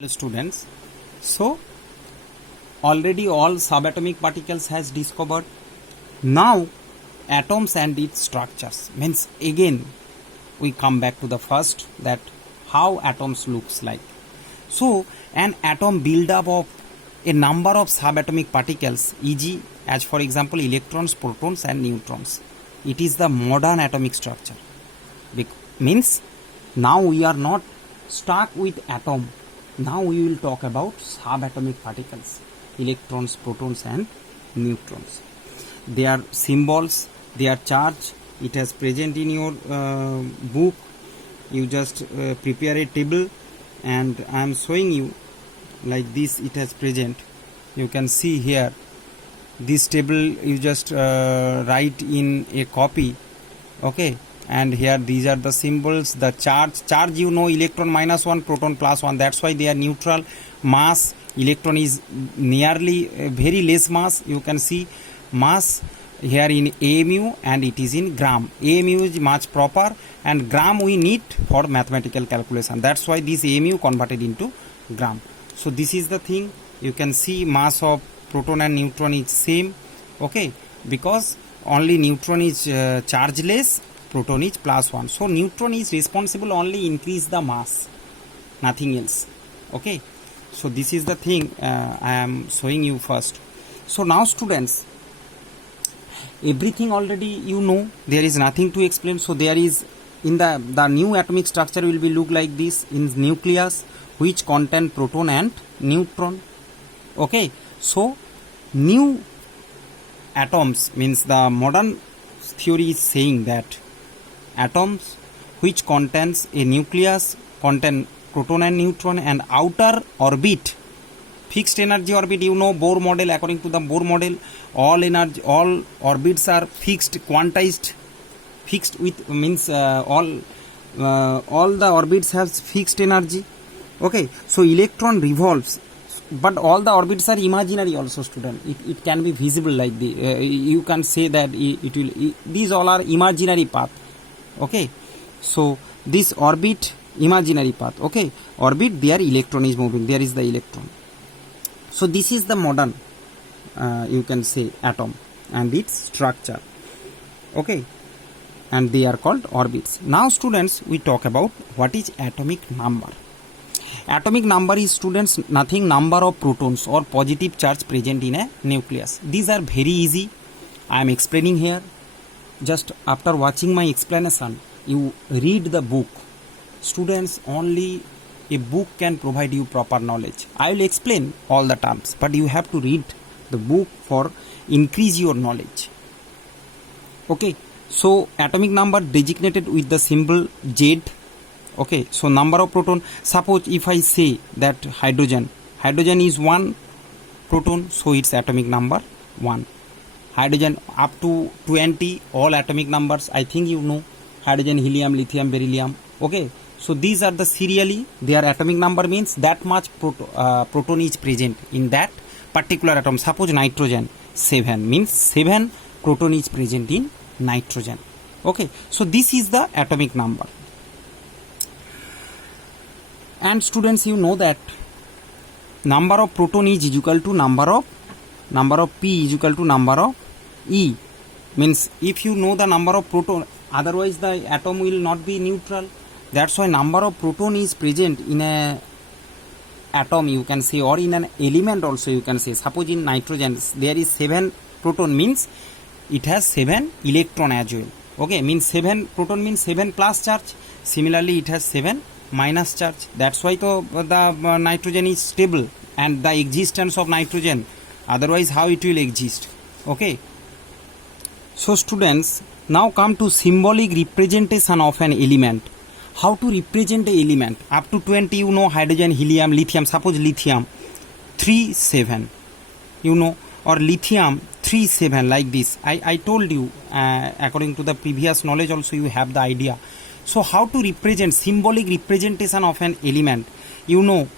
Hello students, so already all subatomic particles has discovered. Now atoms and its structures, means again we come back to the first, that how atoms looks like. So an atom build up of a number of subatomic particles, e.g. as for example electrons, protons and neutrons. It is the modern atomic structure. Means now we are not stuck with atom. Now we will talk about subatomic particles, electrons, protons and neutrons. Their symbols, their charge, it has present in your book. You just prepare a table and I am showing you like this, it has present. You can see here this table, you just write in a copy, okay. And here these are the symbols, the charge you know, electron -1, proton +1, that's why they are neutral. Mass, electron is nearly very less mass, you can see mass here in AMU and it is in gram. AMU is much proper and gram we need for mathematical calculation, that's why this AMU converted into gram. So this is the thing, you can see mass of proton and neutron is same, okay, because only neutron is chargeless, proton is +1. So neutron is responsible only increase the mass, nothing else, okay. So this is the thing I am showing you first. So now students, everything already you know, there is nothing to explain. So there is in the new atomic structure will be look like this, in nucleus which contain proton and neutron, okay. So new atoms means the modern theory is saying that atoms which contains a nucleus contain proton and neutron, and outer orbit, fixed energy orbit, you know Bohr model. According to the Bohr model, all orbits are fixed, quantized, fixed with means all the orbits has fixed energy, okay. So electron revolves, but all the orbits are imaginary also, student. It can be visible like the you can say that it will, these all are imaginary path, okay. So this orbit imaginary path, okay, orbit, there electron is moving, there is the electron. So this is the modern you can say atom and its structure, okay, and they are called orbits. Now students, we talk about what is atomic number. Atomic number is, students, nothing number of protons or positive charge present in a nucleus. These are very easy, I am explaining here. Just after watching my explanation, you read the book. Students, only a book can provide you proper knowledge. I will explain all the terms, but you have to read the book for increase your knowledge, okay. So atomic number designated with the symbol Z, okay. So number of proton, suppose if I say that hydrogen is 1 proton, so its atomic number 1. Hydrogen up to 20, all atomic numbers I think you know, hydrogen, helium, lithium, beryllium, okay. So these are the serially, their atomic number means that much proton is present in that particular atom. Suppose nitrogen 7 means 7 proton is present in nitrogen, okay. So this is the atomic number. And students, you know that number of proton is equal to number of P is equal to number of E. Means if you know the number of proton, otherwise the atom will not be neutral. That's why number of proton is present in a atom, you can say, or in an element also you can say. Suppose in nitrogen there is 7 proton, means it has 7 electron as well, okay. Means 7 proton means 7 plus charge. Similarly it has 7 minus charge. That's why the nitrogen is stable and the existence of nitrogen, otherwise how it will exist, okay. So students, now come to symbolic representation of an element. How to represent the element? Up to 20 you know, hydrogen, helium, lithium. Suppose lithium 3 7 you know, or lithium 3 7, like this. I told you according to the previous knowledge also you have the idea. So how to represent, symbolic representation of an element, you know.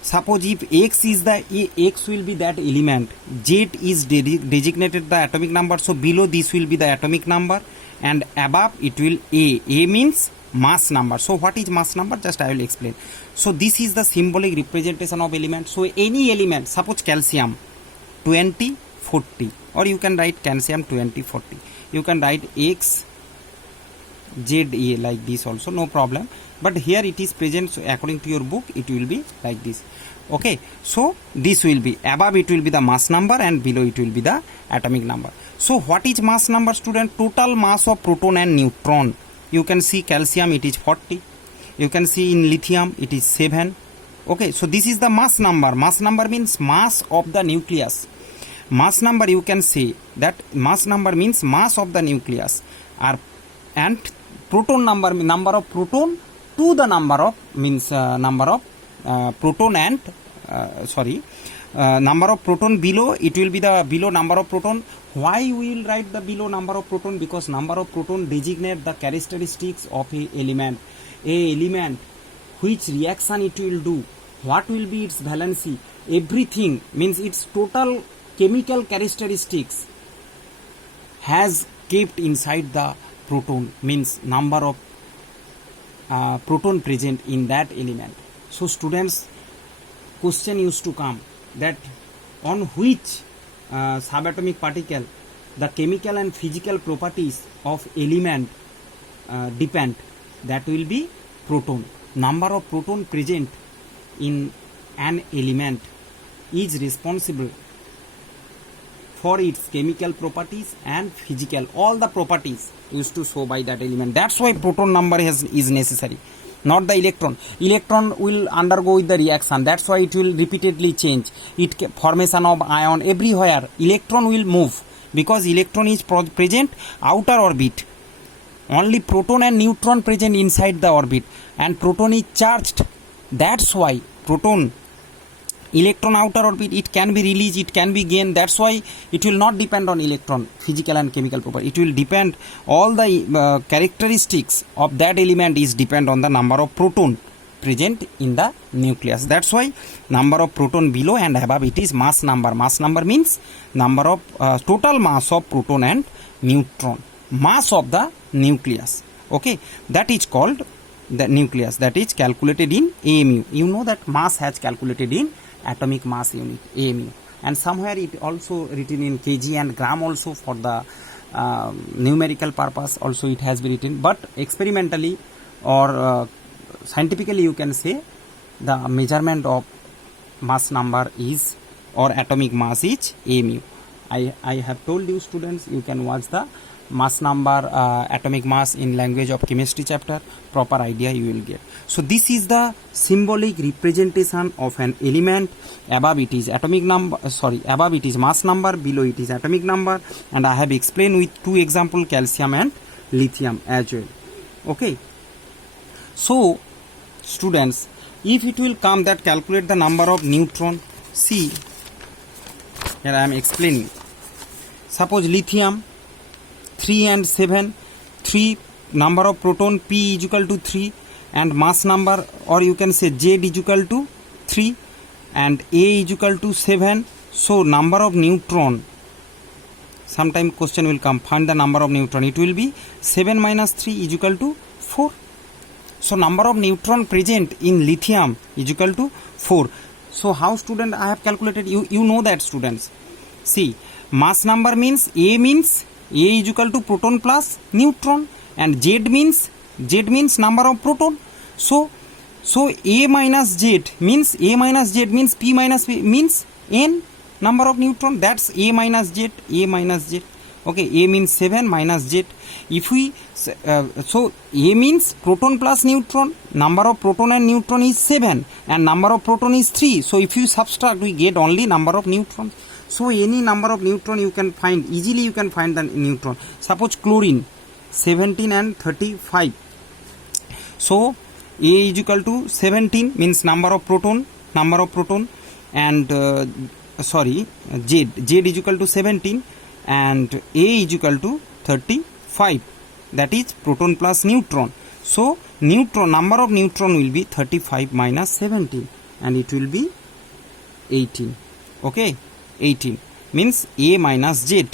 Suppose if X is the X will be that element, Z is designated the atomic number, so below this will be the atomic number, and above it will A means mass number. So what is mass number? Just I will explain. So this is the symbolic representation of element. So any element, suppose calcium 20 40, or you can write calcium 20 40, you can write X Z A like this also, no problem, but here it is present, so according to your book it will be like this. Okay, so this will be above, it will be the mass number, and below it will be the atomic number. So what is mass number, student? Total mass of proton and neutron. You can see calcium, it is 40, you can see in lithium it is 7. Okay, so this is the mass number. Mass number means mass of the nucleus. Mass number, you can say that mass number means mass of the nucleus, and proton number, number of proton to the number of, means number of proton and number of proton below, it will be the below number of proton. Why we will write the below number of proton? Because number of proton designate the characteristics of a element. A element, which reaction it will do, what will be its valency, everything, means its total chemical characteristics has kept inside the proton, means number of proton present in that element. So students, question used to come that on which subatomic particle the chemical and physical properties of element depend. That will be proton. Number of proton present in an element is responsible for its chemical properties and physical, all the properties used to show by that element. That's why proton number is necessary, not the electron. Electron will undergo with the reaction, that's why it will repeatedly change. It formation of ion everywhere, electron will move, because electron is present outer orbit. Only proton and neutron present inside the orbit, and proton is charged. That's why proton, electron outer orbit, it can be released, it can be gained. That's why it will not depend on electron physical and chemical property. It will depend, all the characteristics of that element is depend on the number of proton present in the nucleus. That's why number of proton below and above, it is mass number. Mass number means number of total mass of proton and neutron, mass of the nucleus. Okay, that is called the nucleus, that is calculated in AMU. You know that mass has calculated in atomic mass unit, AMU, and somewhere it also written in kg and gram also for the numerical purpose also it has been written, but experimentally or scientifically you can say the measurement of mass number is, or atomic mass is AMU. I have told you students, you can watch the mass number, atomic mass in language of chemistry chapter, proper idea you will get. So this is the symbolic representation of an element. Above it is atomic number, above it is mass number, below it is atomic number, and I have explained with two example, calcium and lithium as well. Okay, so students, if it will come that calculate the number of neutron, see here I am explaining. Suppose lithium 3 and 7, 3 number of proton, P is equal to 3, and mass number, or you can say Z is equal to 3 and A is equal to 7. So number of neutron, sometime question will come, find the number of neutron, it will be 7 minus 3 is equal to 4. So number of neutron present in lithium is equal to 4. So how, student, I have calculated? You know that, students. See, mass number means A is equal to proton plus neutron, and Z means number of proton. So A minus Z means P minus P means N number of neutron. That's A minus Z. Okay, A means 7 minus Z. If we so A means proton plus neutron, number of proton and neutron is 7 and number of proton is 3. So if you subtract, we get only number of neutrons. So any number of neutron you can find easily, you can find the neutron. Suppose chlorine 17 and 35. So A is equal to 17 means number of proton, and Z is equal to 17 and A is equal to 35, that is proton plus neutron. So neutron, number of neutron will be 35 minus 17 and it will be 18. Okay, 18 means A minus Z,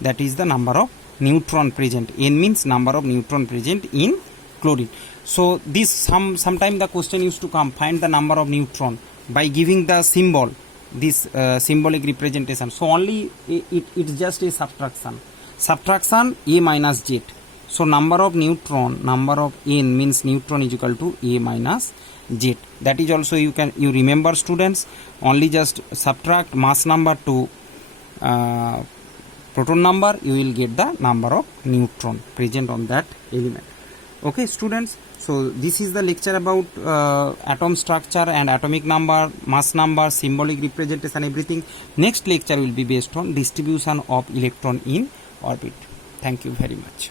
that is the number of neutron present. N means number of neutron present in chlorine. So this sometime the question used to come, find the number of neutron by giving the symbol, this symbolic representation. So only it's just a subtraction A minus Z. So number of neutron, number of n means neutron is equal to A minus Z. That is also you remember students, only just subtract mass number to proton number, you will get the number of neutron present on that element. Okay students, so this is the lecture about atom structure and atomic number, mass number, symbolic representation, everything. Next lecture will be based on distribution of electron in orbit. Thank you very much.